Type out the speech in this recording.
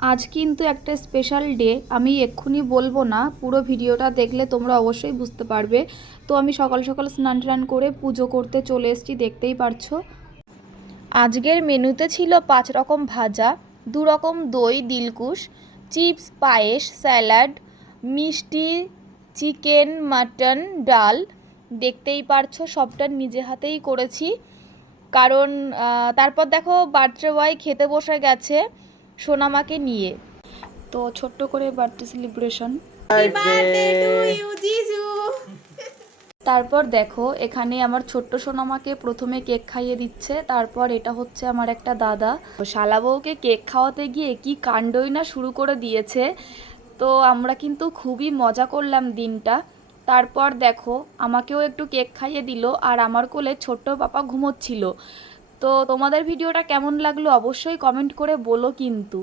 আজ কিন্তু একটা স্পেশাল ডে, আমি এক্ষুনি বলবো না, পুরো ভিডিওটা দেখলে তোমরা অবশ্যই বুঝতে পারবে। তো আমি সকাল সকাল স্নান টান করে পুজো করতে চলে এসেছি, দেখতেই পারছো। আজকের মেনুতে ছিল 5 রকম ভাজা, 2 রকম দই দিলকুশ, চিপস, পায়েস, স্যালাড, মিষ্টি, চিকেন, মাটন, ডাল। দেখতেই পারছো সবটা নিজে হাতেই করেছি। কারণ তারপর দেখো বার্থডে বয় খেতে বসে গেছে সোনামাকে নিয়ে। তো ছোট্ট করে বার্থডে সেলিব্রেশন। তারপর দেখো এখানে আমার ছোট্ট সোনামাকে প্রথমে কেক খাইয়ে দিচ্ছে, তারপর এটা হচ্ছে আমার একটা দাদা। শালা বউকে কেক খাওয়াতে গিয়ে কি কাণ্ডই না শুরু করে দিয়েছে। তো আমরা কিন্তু খুবই মজা করলাম দিনটা। তারপর দেখো আমাকেও একটু কেক খাইয়ে দিল, আর আমার কোলে ছোট্ট পাপা ঘুমোচ্ছিল। তো তোমাদের ভিডিওটা কেমন লাগলো অবশ্যই কমেন্ট করে বলো কিন্তু।